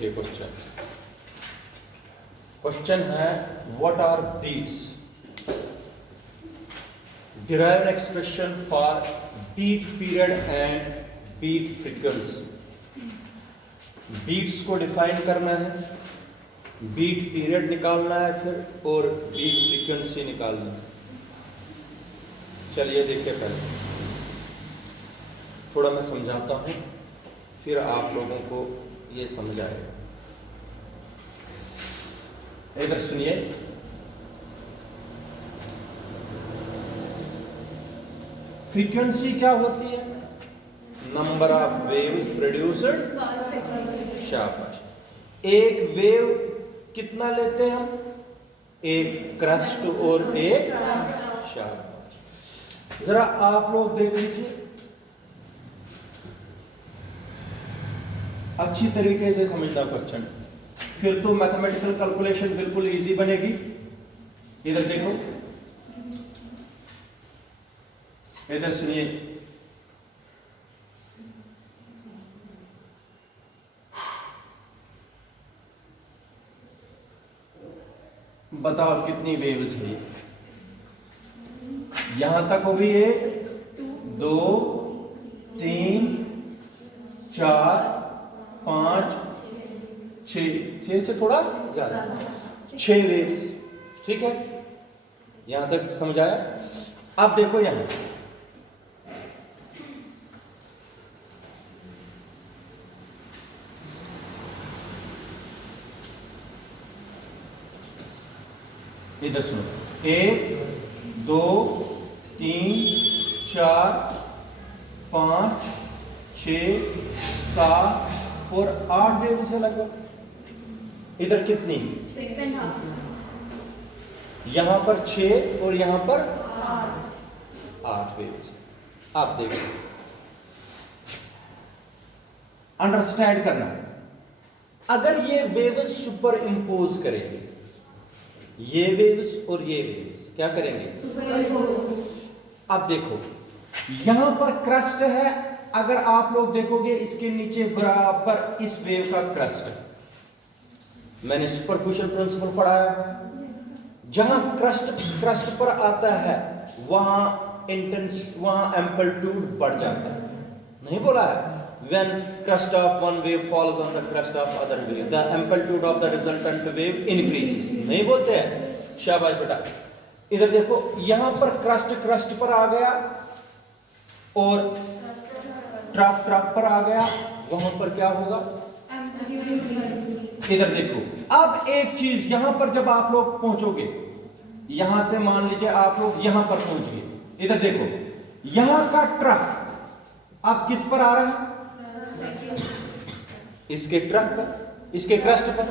देखिए क्वेश्चन है what are beats, derive an expression for beat period and beat frequency. Beats को define करना है, बीट पीरियड निकालना है फिर, और बीट फ्रीक्वेंसी निकालनी है। चलिए देखिए, पहले थोड़ा मैं समझाता हूं, फिर आप लोगों को ये समझ आएगा। इधर सुनिए, फ्रीक्वेंसी क्या होती है? Number of wave produced. शाबाश। एक वेव कितना लेते हैं हम? एक क्रस्ट और एक। शाबाश। जरा आप लोग देख लीजिए, अच्छी तरीके से समझना क्वेश्चन, फिर तो मैथमेटिकल कैलकुलेशन बिल्कुल इजी बनेगी। इधर देखो, इधर सुनिए, बताओ कितनी वेव्स है? यहां तक होगी 1 2 3 4 5 6 से थोड़ा ज्यादा, 6 वेव्स। ठीक है, यहां तक समझ आया? अब देखो यहां, इधर सुनो, 1 2 3 4 5 6 7 और 8 वेव्स है लगभग। इधर कितनी? यहां पर 6 और यहां पर 8 वेव्स। आप देखो, अंडरस्टैंड करना, अगर ये वेव्स सुपर इंपोज करेंगे, ये वेव्स और ये वेव्स क्या करेंगे? अब देखो, यहां पर क्रस्ट है, अगर आप लोग देखोगे इसके नीचे बराबर इस वेव का क्रस्ट है। मैंने सुपरफिशियल प्रिंसिपल पढ़ाया, जहां क्रस्ट पर आता है वहां एम्पलीट्यूड बढ़ जाता है। नहीं बोला है? When crest of one wave falls on the crest of other wave, the amplitude of the resultant wave increases. नहीं बोलते हैं? शाबाश बेटा। इधर देखो, यहां पर क्रस्ट पर आ गया और ट्रफ पर आ गया, वहां पर क्या होगा? इधर देखो, अब एक चीज, यहां पर जब आप लोग पहुंचोगे, यहां से मान लीजिए आप लोग यहां पर पहुंच गए, इधर देखो, यहां का ट्रफ अब किस पर आ रहा है? इसके ट्रफ पर, इसके क्रस्ट पर।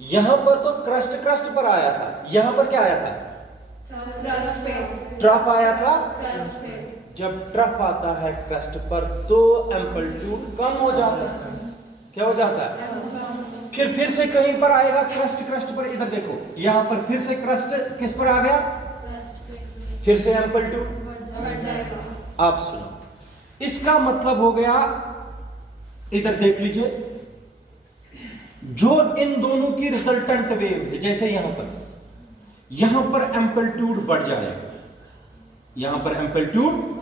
यहां पर तो क्रस्ट पर आया था, यहां पर क्या आया था? ट्रफ आया था। जब ट्रफ आता है क्रस्ट पर तो एम्पलीट्यूड कम हो जाता है। क्या हो जाता है? फिर से कहीं पर आएगा क्रस्ट पर। इधर देखो, यहां पर फिर से क्रस्ट किस पर आ गया? फिर से एम्पलीट्यूड बढ़ जाएगा। आप सुनो, इसका मतलब हो गया, इधर देख लीजिए, जो इन दोनों की रिजल्टेंट वेव है, जैसे यहां पर एम्पलीट्यूड बढ़ जाएगा, यहां पर एम्पलीट्यूड,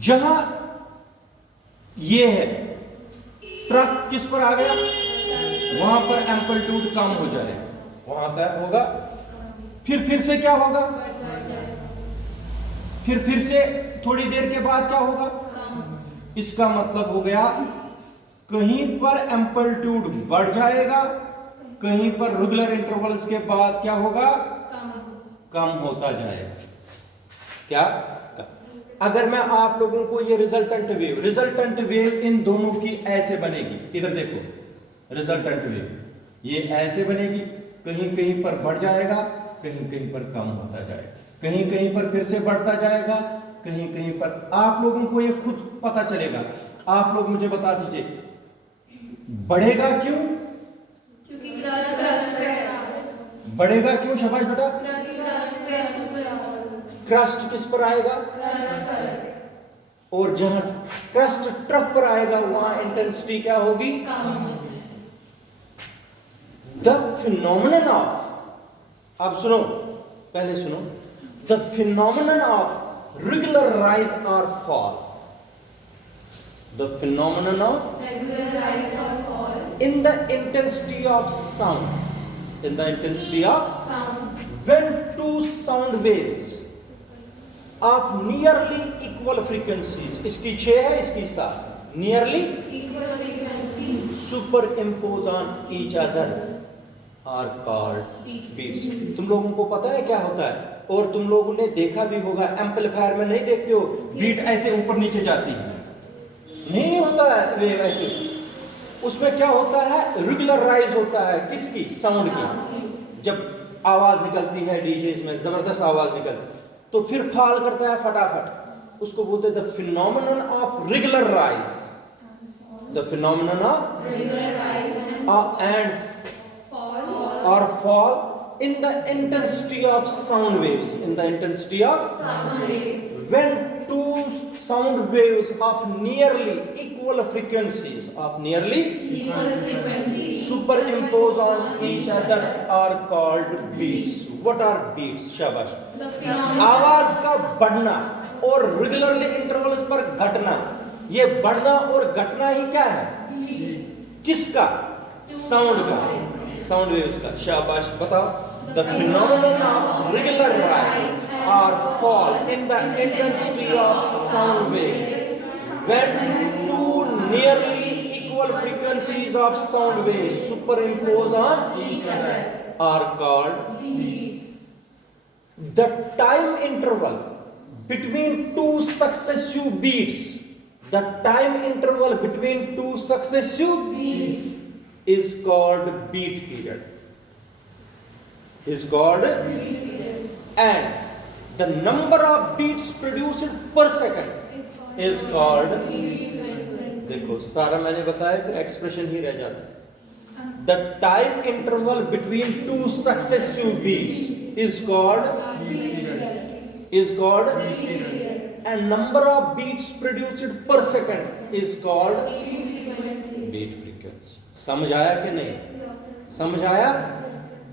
जहां ये है ट्रफ किस पर आ गया, वहां पर एम्पलीट्यूड कम हो जाएगा, वहां तक होगा। फिर से क्या होगा? फिर से थोड़ी देर के बाद क्या होगा? इसका मतलब हो गया, कहीं पर एम्पलीट्यूड बढ़ जाएगा, कहीं पर रेगुलर इंटरवल्स के बाद क्या होगा? कम होता जाएगा। क्या? अगर मैं आप लोगों को ये रिजल्टेंट वेव इन दोनों की ऐसे बनेगी, इधर देखो, रिजल्टेंट वेव ये ऐसे बनेगी, कहीं कहीं पर बढ़ जाएगा, कहीं कहीं पर कम होता जाएगा, कहीं कहीं पर फिर से बढ़ता जाएगा, कहीं कहीं पर। आप लोगों को ये खुद पता चलेगा। आप लोग मुझे बता दीजिए, बढ़ेगा क्यों? क्योंकि क्रस्ट है। बढ़ेगा क्यों? शाबाश बेटा। क्रस्ट किस पर आएगा? और जहां क्रस्ट ट्रफ पर आएगा वहां इंटेंसिटी क्या होगी? द फिनोमिनन ऑफ, अब सुनो, पहले सुनो, the phenomenon of regular rise और fall, the phenomenon of regular rise or fall in the intensity of sound, in the intensity of sound when two sound waves of nearly equal frequencies, इसकी 6 है, इसकी 7, nearly equal frequency superimpose on each other are called beats. तुम लोगों को पता है क्या होता है, और तुम लोगों ने देखा भी होगा, एम्पलीफायर में नहीं देखते हो बीट ऐसे ऊपर नीचे जाती है, नहीं होता है वेव ऐसे, उसमें क्या होता है, रेगुलर राइज होता है, किसकी, साउंड की, जब आवाज निकलती है डीजे में जबरदस्त आवाज निकलती, तो फिर फॉल करता है फटाफट, उसको बोलते हैं the phenomenon of regular rise, the phenomenon of regular rise and fall or fall in the intensity of sound waves, in the intensity of sound waves when two sound waves of nearly equal frequencies, of nearly equal frequency superimpose on each other are called beats. What are beats? शाबाश. the phenomenon आवाज का बढ़ना और regularly intervals पर घटना, ये बढ़ना और घटना ही क्या है, किसका, साउंड का, साउंड वेव्स का. शाबाश, बताओ. The phenomenon of regular rise और fall in the intensity of sound waves when two nearly equal frequencies of sound waves superimpose on each other are called beats the time interval between two successive beats, the time interval between two successive beats is called beat period, is called, beat period and the number of beats produced per second is called, देखो सारा मैंने बताया, फिर expression ही रह जाता है. The time interval between two successive beats is called, and number of beats produced per second is called beat frequency. समझ आया कि नहीं, समझ आया.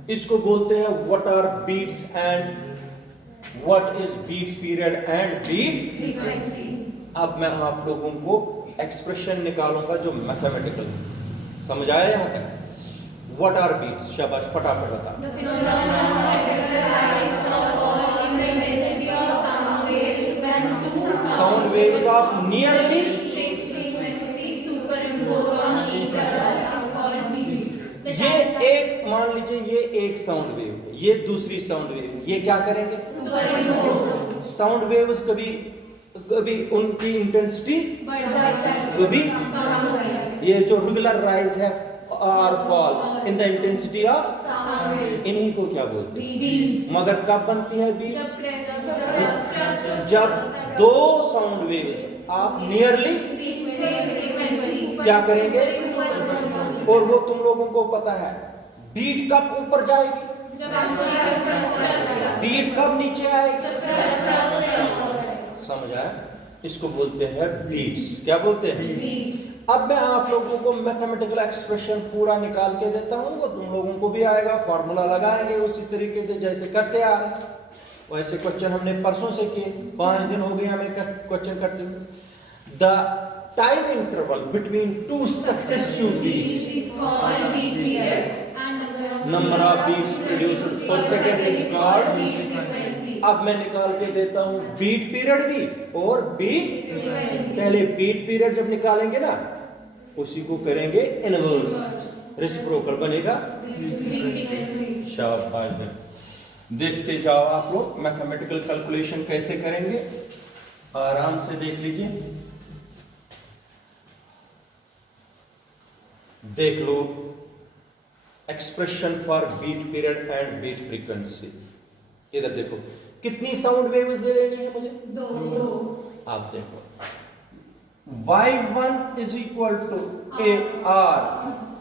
इसको बोलते हैं what are beats and what is beat period and beat. frequency अब मैं आप लोगों को एक्सप्रेशन निकालूंगा जो मैथमेटिकल, समझ आया यहाँ तक. What are beats? शाबाश, फटाफट बता. the phenomenon of regular rise or fall in the intensity of sound waves when two Sound waves of nearly frequency superimpose on each other is called beats. The ये time एक, मान लीजिए ये एक sound wave है, ये दूसरी sound wave है, ये क्या करेंगे, superimpose साउंड वेव्स कभी कभी उनकी इंटेंसिटी बढ़ जाता है कभी, कम हो जाता है ये जो रेगुलर राइज है और fall in the intensity of, sound waves इन्हीं को क्या बोलते हैं, beats मगर कब बनती है बीट, जब crest जब दो साउंड वेव्स आप नियरली frequency क्या करेंगे, और वो तुम लोगों को पता है बीट कब ऊपर जाएगी, जब बीट कब नीचे आएगी, समझ आया. इसको बोलते हैं बीट्स. क्या बोलते हैं. अब मैं आप लोगों को मैथमेटिकल एक्सप्रेशन पूरा निकाल के देता हूँ, वो तुम लोगों को भी आएगा, फॉर्मूला लगाएंगे उसी तरीके से जैसे करते आ रहे हैं. वैसे क्वेश्चन हमने परसों से किए, 5 दिन हो गए हमें क्वेश्चन करते हुए. The time interval between two successive beats, number of beats produced per second is called. अब मैं निकाल के देता हूं बीट पीरियड भी और बीट, पहले बीट पीरियड जब निकालेंगे ना उसी को करेंगे इनवर्स, रेसिप्रोकल बनेगा. शाबाश. देखते जाओ आप लोग मैथमेटिकल कैलकुलेशन कैसे करेंगे, आराम से देख लीजिए. देख लो expression for beat period and beat frequency. इधर देखो कितनी साउंड वेव्स दे रही है मुझे, दो आप देखो y1 is equal to a r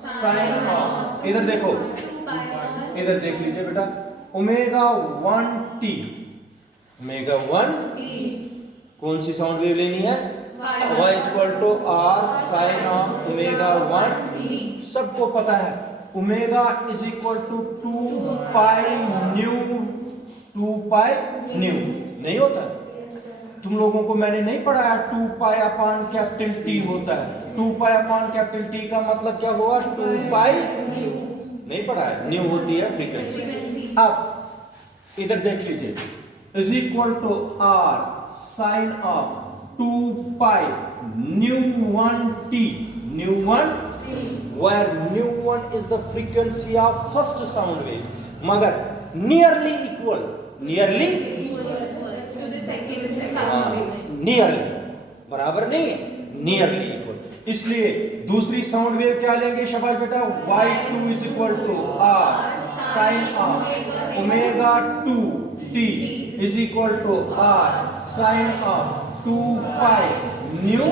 sine of, इधर देखो, इधर देख लीजिए बेटा, ओमेगा 1 टी, ओमेगा 1 कौन सी साउंड वेव लेनी है, y is equal to r sine of omega 1. सबको पता है omega is equal to 2 pi nu, 2 pi nu नहीं होता है? तुम लोगों को मैंने नहीं पढ़ाया 2 पाई अपॉन कैपिटल टी होता है। 2 पाई अपॉन कैपिटल टी का मतलब क्या हुआ? 2 पाई नहीं पढ़ाया, न्यू होती है फ्रीक्वेंसी। अब इधर देख लीजिए, is equal to r sine of 2 pi nu 1 t, nu 1 where nu 1 is the frequency of first sound wave, मगर nearly equal बराबर नहीं, नियरली इक्वल। इसलिए दूसरी साउंड वेव क्या लेंगे शाबाश बेटा? y2 is equal to r sin of omega 2 t is equal to r sin of 2 pi nu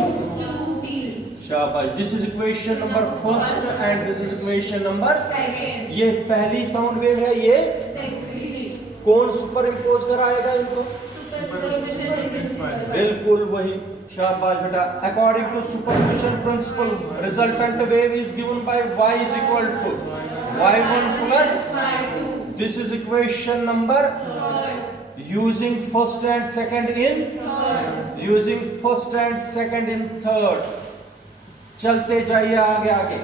शाबाश। This is equation number first and this is equation number second. ये पहली sound wave है, ये कौन सुपर इम्पोज कराएगा इनको? बिल्कुल वही, शाबाश बेटा। According to superposition principle resultant wave is given by y is equal to y1 plus, this is equation number using first and second in third. चलते जाइए आगे आगे,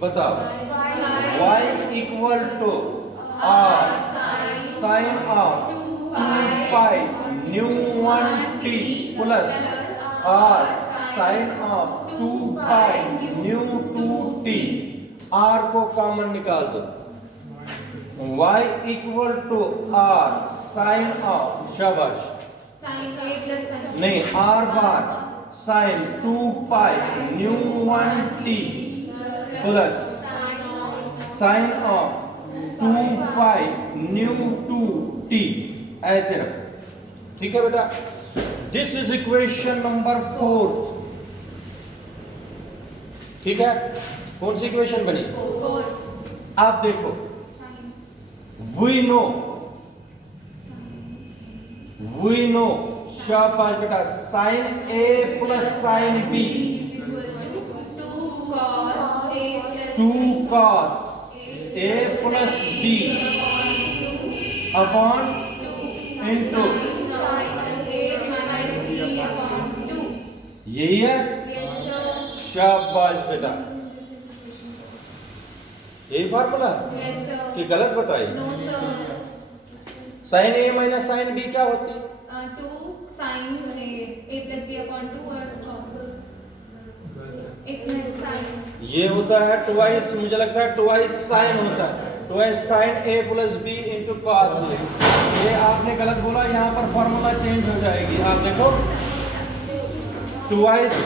बताओ। y equal to r sine of 2 pi nu 1 t plus r sine of 2 pi nu 2 t। r को common निकाल दो। y equal to r sine of, शाबाश, नहीं r bar sign 2 pi nu 1 t plus sign of 2 pi nu 2 t, ऐसे रखो। ठीक है बेटा, दिस इज इक्वेशन नंबर 4। ठीक है, कौन सी इक्वेशन बनी? आप देखो, वी नो शाबाश बेटा, साइन ए प्लस साइन बी 2 cos ए प्लस बी अपॉन इंटू, यही है, शाबाश बेटा। यही फार्मूला कि गलत बताई? साइन ए माइनस साइन बी क्या होती है? 2 sin a plus b upon 2 और cos एक में sin ये होता है ट्वाइस, मुझे लगता है ट्वाइस साइन होता है, twice sine a plus b into cos a. ये आपने गलत बोला, यहाँ पर फॉर्मूला चेंज हो जाएगी। आप देखो, twice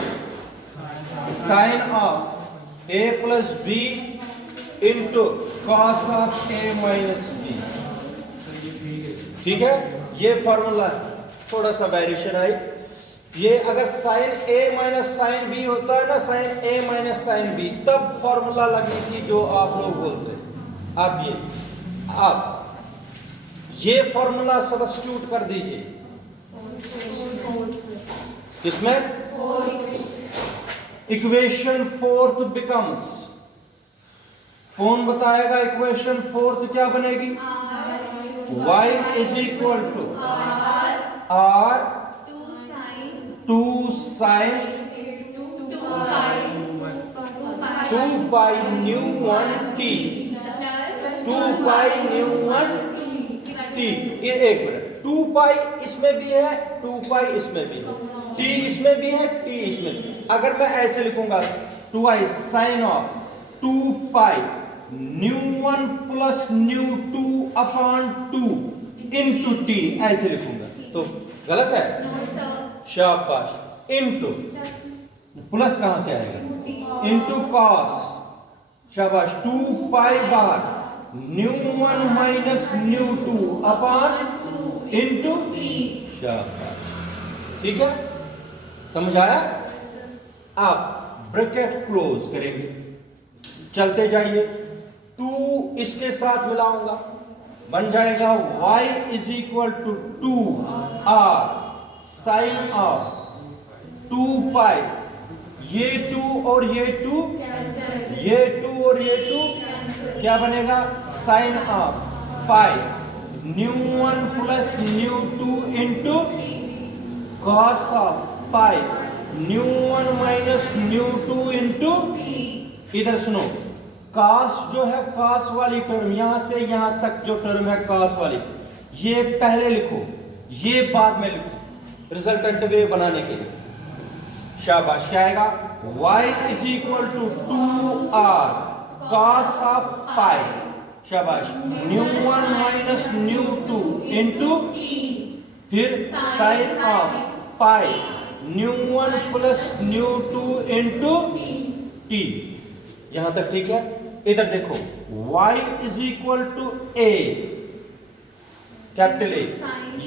sine of a plus b into cos of a minus b. ठीक है, ये फॉर्मूला है। थोड़ा सा वेरिएशन आई, ये अगर sine a minus sine b होता है ना, sine a minus sine b, तब फॉर्मूला लगनी थी जो आप लोग बोलते हैं। अब ये फॉर्मूला सब्स्टिट्यूट कर दीजिए किसमें? इक्वेशन फोर्थ बिकम्स, कौन बताएगा इक्वेशन फोर्थ क्या बनेगी? y is equal to r 2 sin 2 pi nu 1 t 2 pi nu 1 t। ये एक मिनट, 2 पाई इसमें भी है, 2 पाई इसमें भी है, t इसमें भी है, t इसमें भी। अगर मैं ऐसे लिखूंगा 2i sine of 2 pi nu 1 plus nu 2 upon 2 into t, ऐसे लिखूंगा तो गलत है? शाबाश। इनटू प्लस कहां से आएगा? इनटू कॉस, शाबाश, 2 पाई बार nu 1 minus nu 2 upon into, शाबाश। ठीक है, समझ आया? आप ब्रैकेट क्लोज करेंगे, चलते जाइए, 2 इसके साथ मिलाऊंगा, बन जाएगा y is equal to 2r sine of 2 pi, ये 2 और ये 2, ये 2 और ये 2 क्या बनेगा? Sine of pi ν1 plus ν2 into cos of pi ν1 minus ν2 into, इधर सुनो, कॉस जो है कॉस वाली टर्म, यहां से यहां तक जो टर्म है कॉस वाली, ये पहले लिखो, ये बाद में लिखो रिजल्टेंट वेव बनाने के लिए। शाबाश, क्या आएगा? y is equal to 2r cos of pi, शाबाश, ν1 माइनस ν2 इंटू, फिर sine of pi ν1 plus ν2 into t। यहां तक ठीक है? इधर देखो, y is equal to a, capital a,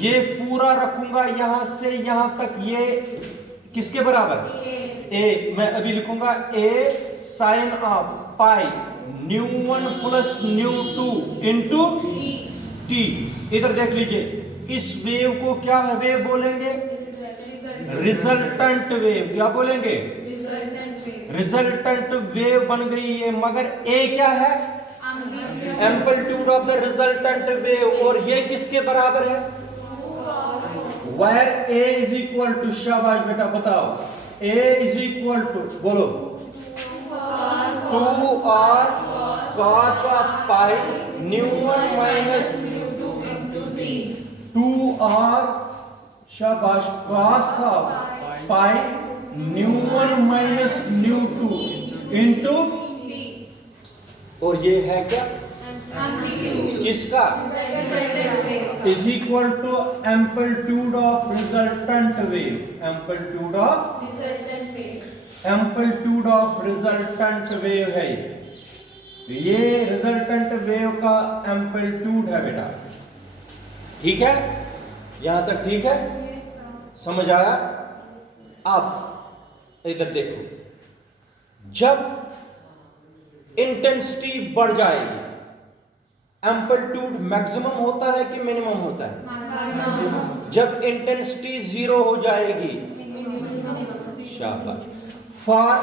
ये पूरा रखूंगा यहां से यहां तक, ये किसके बराबर? ए। मैं अभी लिखूंगा a sine of pi ν1 plus ν2 into t. इधर देख लीजिए, इस वेव को क्या वेव बोलेंगे? Resultant wave. क्या बोलेंगे? रिजल्टेंट वेव बन गई है, मगर ए क्या है? Amplitude of the resultant wave, और ये किसके बराबर है? Where a is equal to, शाबाश बेटा बताओ, a इज इक्वल टू, बोलो, 2r cos of pi ν1 minus 2r, शाबाश, cos of pi ν1 minus ν2 into, और ये है क्या? किसका? Is equal to amplitude of resultant wave, amplitude of resultant wave है ये रिजल्टेंट वेव का एम्पलीट्यूड है बेटा। ठीक है? यहां तक ठीक है? समझ आया? अब इधर देखो, जब इंटेंसिटी बढ़ जाएगी, एम्पलीट्यूड मैक्सिमम होता है कि मिनिमम होता है? जब इंटेंसिटी 0 हो जाएगी, शाबाश, for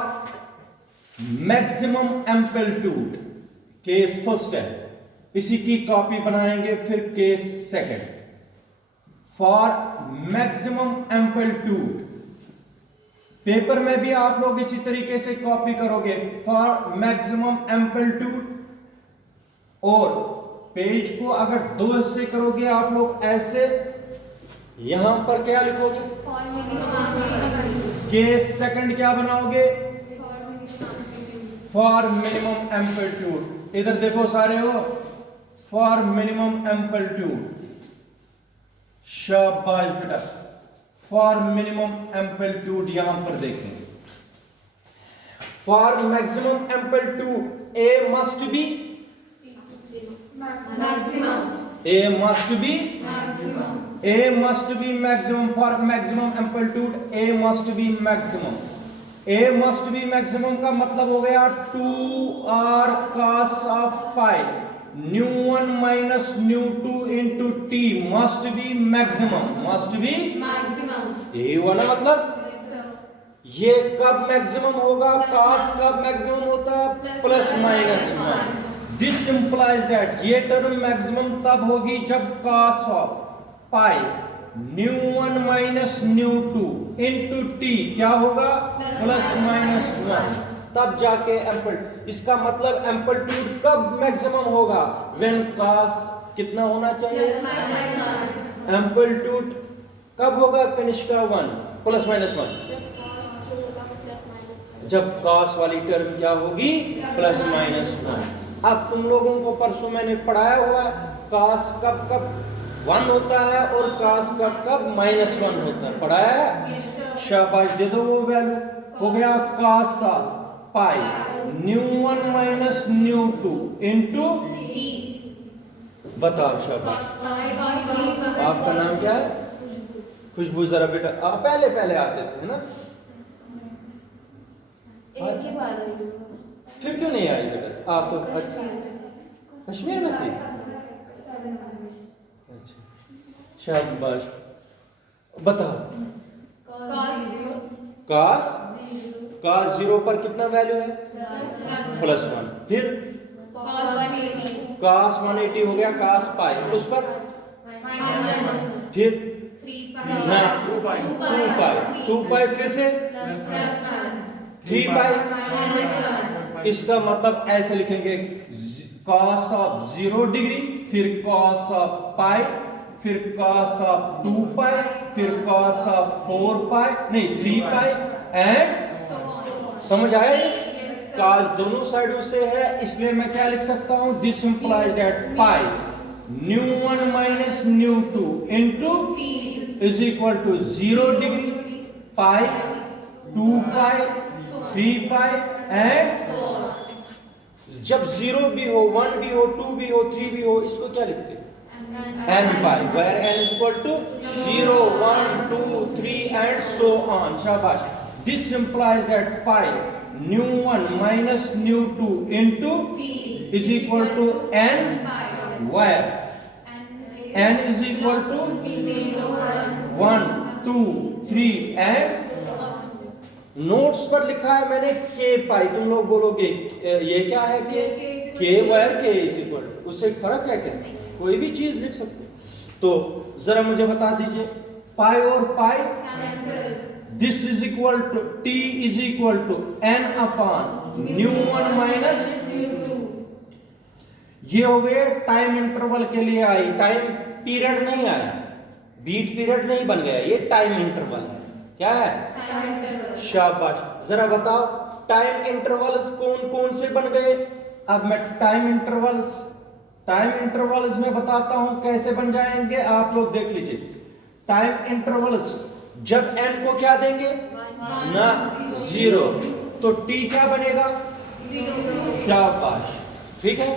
maximum amplitude, case first है, इसी की कॉपी बनाएंगे, फिर case second. For maximum amplitude, paper में भी आप लोग इसी तरीके से कॉपी करोगे, फॉर मैक्सिमम एम्पलीट्यूड, और पेज को अगर 2 से करोगे आप लोग ऐसे, यहां पर क्या लिखोगे? केस सेकंड क्या बनाओगे? For minimum amplitude. इधर देखो सारे हो, फॉर मिनिमम एम्पलीट्यूड, शाबाश बेटा, फॉर मिनिमम एम्पलीट्यूड यहां पर देखें, for maximum amplitude a must be maximum, for maximum amplitude a must be maximum. A must be maximum का मतलब हो गया 2r cos of pi ν1 minus ν2 into t must be maximum, must be यही हुआ ना मतलब? ये कब मैक्सिमम होगा? cos कब मैक्सिमम होता है? Plus minus 1। This implies that ये टर्म मैक्सिमम तब होगी जब cos of pi ν1 minus ν2 into t क्या होगा? प्लस माइनस 1, तब जाके एम्पलीट्यूड। इसका मतलब एम्पलीट्यूड कब मैक्सिमम होगा? व्हेन cos कितना होना चाहिए? एम्पलीट्यूड कब होगा कनिष्का? 1 प्लस माइनस 1, जब cos वाली टर्म क्या होगी? Plus minus 1। अब तुम लोगों को परसों मैंने पढ़ाया हुआ, cos कब कब 1 होता है और cos कब कब माइनस 1 होता है, पढ़ाया है? शाबाश, दे दो वो वैल्यू। हो गया cos of pi ν1 minus ν2 into, बताओ शाबाश। आपका नाम क्या है? खुशबू। जरा बेटा आप पहले पहले आते थे ना, फिर क्यों नहीं आई बेटा? आप तो कश्मीर में थी। अच्छा, शाबाश। बताओ, cos 0 पर कितना वैल्यू है? प्लस 1। फिर cos 180 हो गया cos पाई, उस पर फिर ना 2 पाई फिर से 3 पाई। इसका मतलब ऐसे लिखेंगे cos ऑफ 0 डिग्री, फिर cos ऑफ पाई, फिर cos ऑफ 2 पाई, फिर cos ऑफ 4 पाई, नहीं 3 पाई एंड समझ आया ये? cos दोनों साइडों से है, इसलिए मैं क्या लिख सकता हूं? This implies that pi nu1 minus nu2 into is equal to 0 degree pi 2 pi 3 pi and जब 0 भी हो 1 भी हो 2 भी हो 3 भी हो, इसको क्या लिखते हैं? n pi, where n is equal to 0 1 2 3 and so on। शाबाश। This implies that pi nu1 minus nu2 into is equal to n, where n is equal to 1 2 3 and notes पर लिखा है मैंने k पाई। तुम लोग बोलोगे ये क्या है? k wire k is equal, उससे फर्क है क्या? कोई भी चीज लिख सकते हो। तो जरा मुझे बता दीजिए पाई और pi, this is equal to t is equal to n upon nu1 minus, ये हो गए टाइम इंटरवल के लिए आई, टाइम पीरियड नहीं आया, बीट पीरियड नहीं बन गया, ये टाइम इंटरवल है। क्या है? शाबाश। जरा बताओ टाइम इंटरवल्स कौन कौन से बन गए? अब मैं टाइम इंटरवल्स में बताता हूं कैसे बन जाएंगे, आप लोग देख लीजिए। टाइम इंटरवल्स जब n को क्या देंगे ना 0, तो t क्या बनेगा? शाबाश, ठीक है।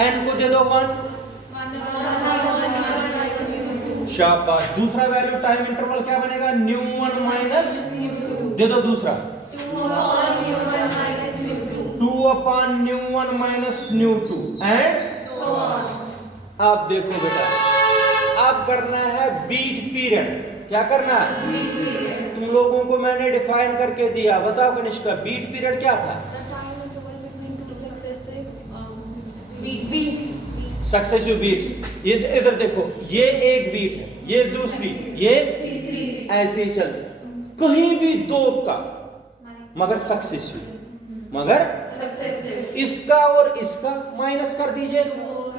n को दे दो 1, शाबाश। दूसरा वैल्यू टाइम इंटरवल क्या बनेगा? nu1 माइनस, दे दो दूसरा 2 upon nu1 minus nu2 and आप देखो बेटा, अब करना है बीट पीरियड। क्या करना है? तुम लोगों को मैंने डिफाइन करके दिया, बताओ कनिष्का बीट पीरियड क्या था? Successive beats. ये इधर देखो, ये एक बीट है, ये दूसरी, ये ऐसे ही चलते, कहीं भी दो का मगर सक्सेसिव, मगर इसका और इसका माइनस कर दीजिए,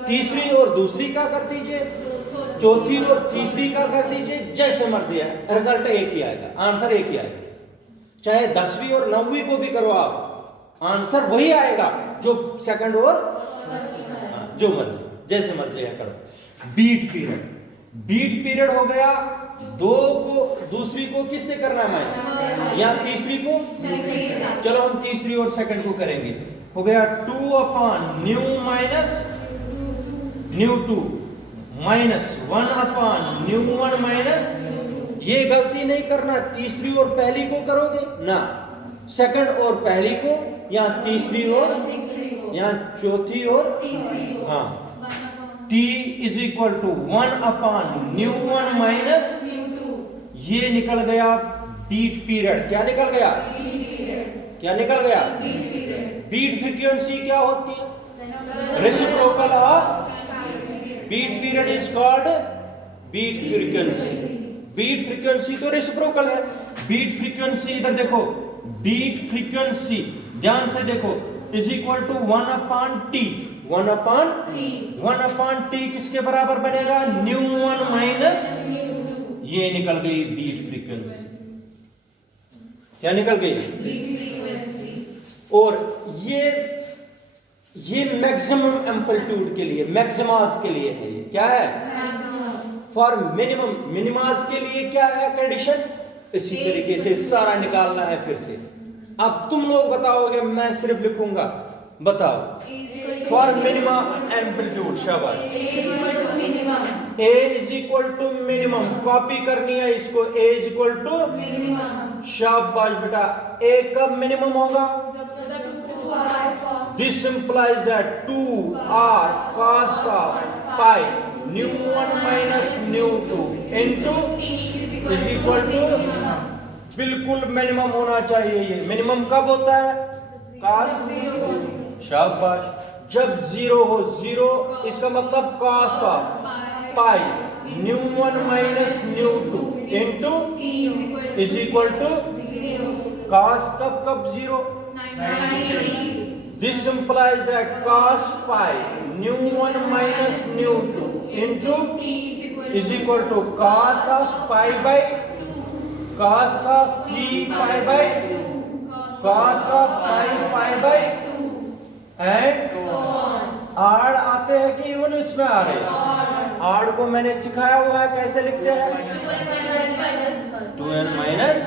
तीसरी और दूसरी का कर दीजिए, चौथी और तीसरी का कर दीजिए, जैसे मर्जी है, रिजल्ट एक ही आएगा, आंसर एक ही आएगा। चाहे 10वीं और 9वीं को भी करो आप, आंसर वही आएगा जो सेकंड और जो मर्जी, जैसे मर्जी है करो। बीट पीरियड हो गया, दो को दूसरी को किससे करना है माइनस, या तीसरी को, चलो हम तीसरी और सेकंड को करेंगे। हो गया 2 upon new minus nu2 minus 1 upon nu1 minus, ये गलती नहीं करना, तीसरी और पहली को करोगे ना, सेकंड और पहली को, या तीसरी और, या चौथी और, हाँ। t is equal to 1 upon nu1 minus, ये निकल गया बीट पीरियड। क्या निकल गया? क्या निकल गया? बीट फ्रीक्वेंसी क्या होती है? Reciprocal of beat period is called beat frequency. Beat frequency तो रेसिप्रोकल है। बीट फ्रीक्वेंसी इधर देखो, बीट फ्रीक्वेंसी ध्यान से देखो is equal to 1 upon t, 1 upon t किसके बराबर बनेगा? nu1 माइनस, ये निकल गई बीट फ्रीक्वेंसी। क्या निकल गई? Beat frequency. और ये मैक्सिमम एम्पलीट्यूड के लिए, मैक्सिमास के लिए है। ये क्या है? फॉर मिनिमम, मिनिमास के लिए क्या है कंडीशन? इसी तरीके से सारा निकालना है फिर से। अब तुम लोग बताओगे, मैं सिर्फ लिखूंगा, बताओ फॉर मिनिमम एम्पलीट्यूड। शाबाश। A is equal to minimum, copy करनी है इसको, a is equal to minimum. शाबाश बेटा। ए कब मिनिमम होगा? This implies that 2r cos of pi nu1 minus nu2 into is equal to, बिल्कुल मिनिमम होना चाहिए। ये मिनिमम कब होता है? cos, शाबाश। जब 0 हो 0 इसका मतलब cos of pi ν1 minus ν2 into is equal to cos कब 0। This implies that cos pi ν1 minus ν2 into is equal to cos of pi by cos of 3 pi by cos of 5 pi by and आड़ आते हैं कि even इसमें आ रहे हैं। आड़ को मैंने सिखाया हुआ है कैसे लिखते हैं 2n माइनस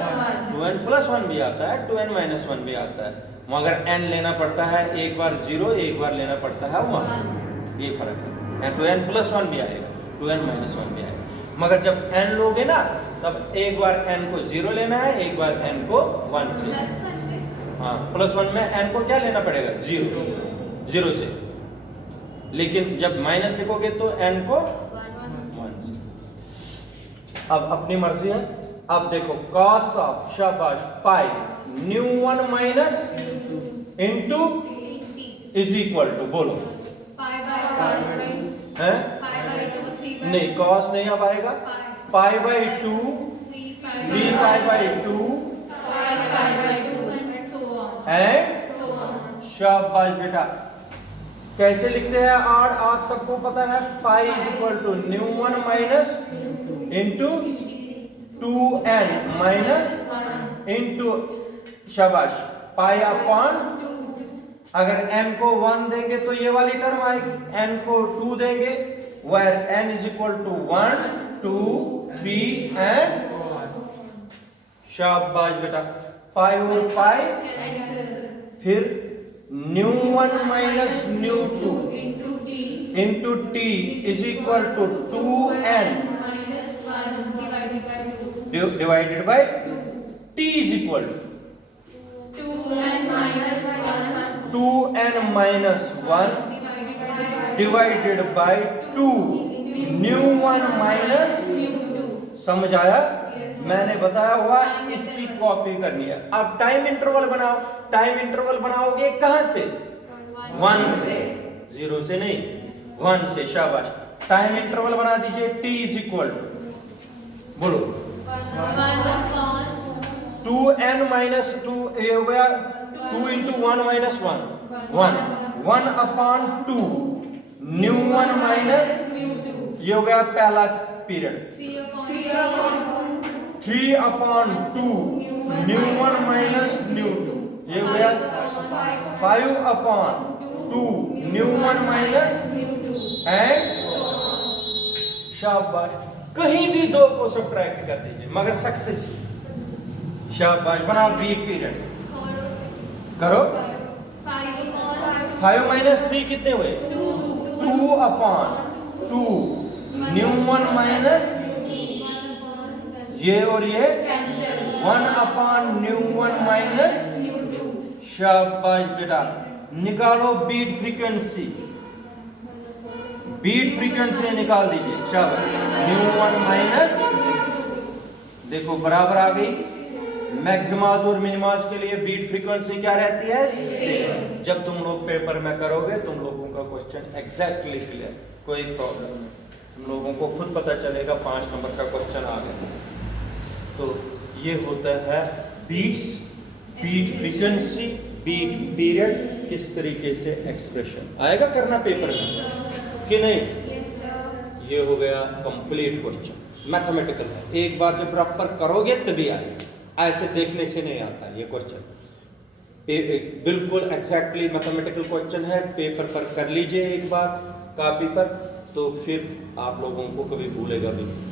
2n प्लस 1 भी आता है 2n माइनस 1 भी आता है, मगर n लेना पड़ता है एक बार 0 एक बार लेना पड़ता है 1, ये फर्क है। 2n प्लस 1 भी आएगा 2n माइनस 1 भी आएगा, मगर जब n लोगे ना तब एक बार n को 0 लेना है एक बार n को 1 से। हाँ प्लस 1 में n को क्या लेना पड़ेगा 0 से, लेकिन जब माइनस लिखोगे तो n को 1 से। अब अपनी मर्जी है। अब देखो cos ऑफ शाबाश pi ν1 minus into is equal to बोलो है नहीं cos नहीं अब आएगा pi by 2 3 pi by 2 and शाबाश बेटा कैसे लिखते हैं आड़ आप सबको पता है pi is equal to ν1 minus into 2n minus into शाबाश पाई अपॉन, अगर n को 1 देंगे तो ये वाली टर्म आएगी, n को 2 देंगे where n is equal to 1 2 3 and शाबाश बेटा पाई और पाई फिर ν1 minus ν2 into t is equal to 2n divided by t is equal to 2n minus 1 divided by 2 ν1 minus, समझ आया? मैंने बताया हुआ इसकी कॉपी करनी है। अब टाइम इंटरवल बनाओ, टाइम इंटरवल बनाओगे कहां से 1 से, 0 से नहीं 1 से। शाबाश टाइम इंटरवल बना दीजिए t इज इक्वल बोलो 2n माइनस 2 ये हो गया 2 इंटू 1 माइनस 1 अपॉन 2 ν1 माइनस ये हो गया पहला पीरियड 3 अपॉन 2 ν1 माइनस ν2 ये हो गया 5 अपॉन 2 ν1 माइनस एंड शाबाश कहीं भी 2 को सब्ट्रैक्ट कर दीजिए मगर सक्सेस। शाबाश बनाओ बीट पीरियड करो 5 माइनस 3 कितने हुए 2 अपॉन 2 ν1 माइनस ये और ये 1 अपॉन ν1 माइनस। शाबाश बेटा निकालो बीट फ्रीक्वेंसी, बीट फ्रीक्वेंसी निकाल दीजिए। शाबाश ν1 माइनस देखो बराबर आ गई। मैक्सिमाज और मिनिमाज के लिए बीट फ्रीक्वेंसी क्या रहती है सेम। जब तुम लोग पेपर में करोगे तुम लोगों का क्वेश्चन एग्जैक्टली क्लियर, कोई प्रॉब्लम नहीं, तुम लोगों को खुद पता चलेगा 5 नंबर का क्वेश्चन आ गया। तो ये होता है beats, beat frequency, beat period, किस तरीके से एक्सप्रेशन आएगा करना पेपर में कि नहीं। ये हो गया कंप्लीट क्वेश्चन, मैथमेटिकल है। एक बार जब प्रॉपर करोगे तभी आएगा, ऐसे देखने से नहीं आता ये क्वेश्चन। बिल्कुल एग्जैक्टली मैथमेटिकल क्वेश्चन है, पेपर पर कर लीजिए एक बार कॉपी पर, तो फिर आप लोगों को कभी भूलेगा भी नहीं।